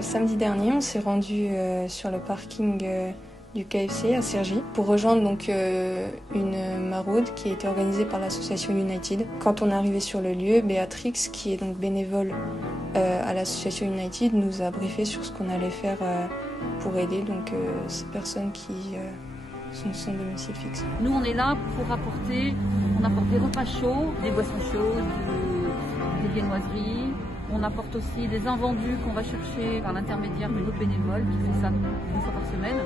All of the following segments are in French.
Samedi dernier, on s'est rendu sur le parking du KFC à Cergy pour rejoindre donc une maraude qui a été organisée par l'association United. Quand on est arrivé sur le lieu, Béatrix, qui est donc bénévole à l'association United, nous a briefé sur ce qu'on allait faire pour aider donc ces personnes qui sont sans domicile fixe. Nous, on est là pour apporter, on apporte des repas chauds, des boissons chaudes, des viennoiseries. On apporte aussi des invendus qu'on va chercher par l'intermédiaire d'une autre bénévole qui fait ça 2 fois par semaine.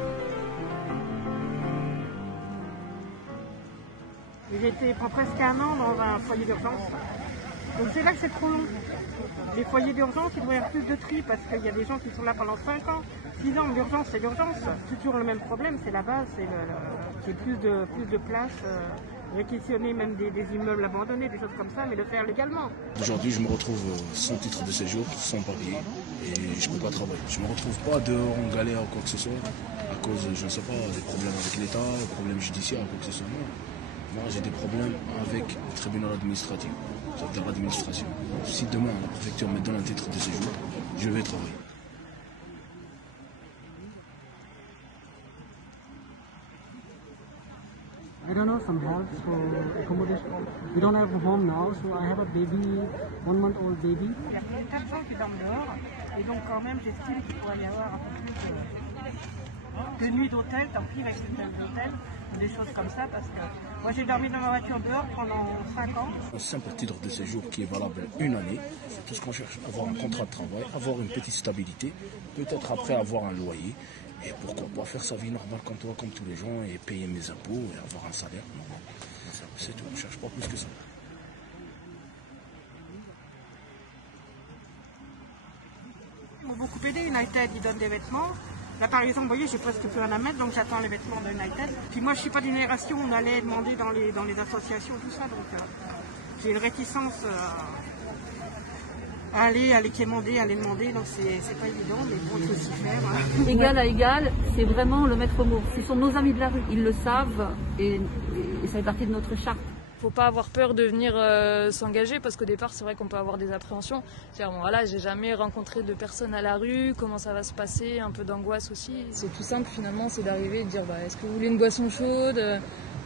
J'ai été pendant presque 1 an dans un foyer d'urgence. Donc c'est là que c'est trop long. Les foyers d'urgence, il doit y avoir plus de tri parce qu'il y a des gens qui sont là pendant 5 ans. 6 ans, l'urgence, c'est l'urgence. C'est toujours le même problème, c'est la base, c'est qu'il y ait plus de place. Réquisitionner même des immeubles abandonnés, des choses comme ça, mais le faire légalement. Aujourd'hui, je me retrouve sans titre de séjour, sans papier, et je ne peux pas travailler. Je ne me retrouve pas dehors en galère ou quoi que ce soit, à cause, je ne sais pas, des problèmes avec l'État, des problèmes judiciaires ou quoi que ce soit. Moi, j'ai des problèmes avec le tribunal administratif, c'est-à-dire l'administration. Si demain, la préfecture me donne un titre de séjour, je vais travailler. I don't know, some help for accommodation. We don't have a home now, so I have a baby, 1-month-old baby. Il y a plein de gens qui dorment dehors, et donc quand même j'estime qu'il pourrait y avoir un peu plus de nuits d'hôtel, tant pis avec les hôtels, ou des choses comme ça, parce que moi j'ai dormi dans ma voiture dehors pendant 5 ans. Un simple titre de séjour qui est valable 1 année, c'est tout ce qu'on cherche, avoir un contrat de travail, avoir une petite stabilité, peut-être après avoir un loyer. Et pourquoi pas faire sa vie normale comme toi, comme tous les gens, et payer mes impôts et avoir un salaire normal. C'est tout, on ne cherche pas plus que ça. Ils m'ont beaucoup aidé, United, ils donnent des vêtements. Là par exemple, vous voyez, j'ai presque plus rien à mettre, donc j'attends les vêtements de United. Puis moi je ne suis pas d'une génération où on allait demander dans les associations, tout ça, donc j'ai une réticence à aller quémander, à les demander, donc c'est pas évident, mais bon, il faut s'y faire. Égal à égal, c'est vraiment le maître mot. Ce sont nos amis de la rue, ils le savent et ça fait partie de notre charte. Faut pas avoir peur de venir s'engager parce qu'au départ c'est vrai qu'on peut avoir des appréhensions. C'est-à-dire, bon, voilà, j'ai jamais rencontré de personnes à la rue, comment ça va se passer, un peu d'angoisse aussi. C'est tout simple finalement, c'est d'arriver et de dire est-ce que vous voulez une boisson chaude?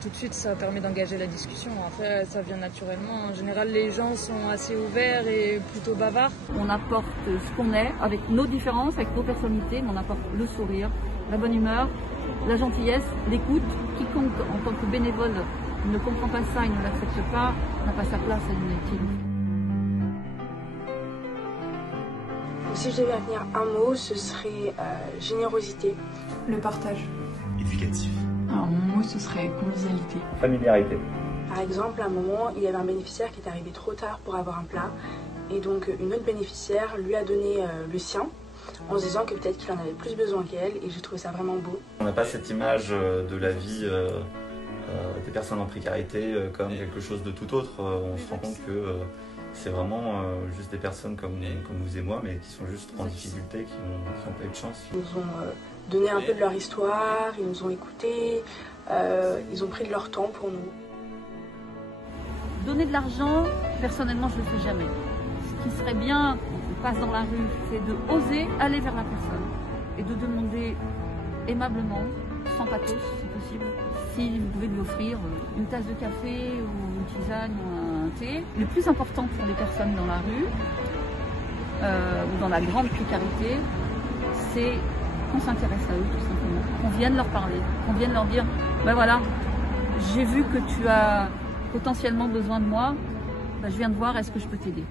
Tout de suite ça permet d'engager la discussion. Après ça vient naturellement. En général les gens sont assez ouverts et plutôt bavards. On apporte ce qu'on est avec nos différences, avec nos personnalités, mais on apporte le sourire, la bonne humeur, la gentillesse, l'écoute. Quiconque en tant que bénévole ne comprend pas ça et ne l'accepte pas, n'a pas sa place à United. Si je devais retenir un mot, ce serait générosité. Le partage. Éducatif. Alors mon mot, ce serait convivialité. Familiarité. Par exemple, à un moment, il y avait un bénéficiaire qui est arrivé trop tard pour avoir un plat. Et donc une autre bénéficiaire lui a donné le sien, en se disant que peut-être qu'il en avait plus besoin qu'elle, et j'ai trouvé ça vraiment beau. On n'a pas cette image de la vie des personnes en précarité comme quelque chose de tout autre. On se rend compte que c'est vraiment juste des personnes comme vous et moi, mais qui sont juste en difficulté, qui n'ont pas eu de chance. Ils nous ont donné un peu de leur histoire, ils nous ont écoutés, ils ont pris de leur temps pour nous. Donner de l'argent, personnellement, je ne le fais jamais. Ce qui serait bien quand on passe dans la rue, c'est de oser aller vers la personne et de demander aimablement, sans pathos si possible, si vous pouvez lui offrir une tasse de café ou une tisane ou un thé. Le plus important pour les personnes dans la rue ou dans la grande précarité, c'est qu'on s'intéresse à eux tout simplement, qu'on vienne leur parler, qu'on vienne leur dire ben voilà, j'ai vu que tu as potentiellement besoin de moi, ben je viens de voir, est-ce que je peux t'aider?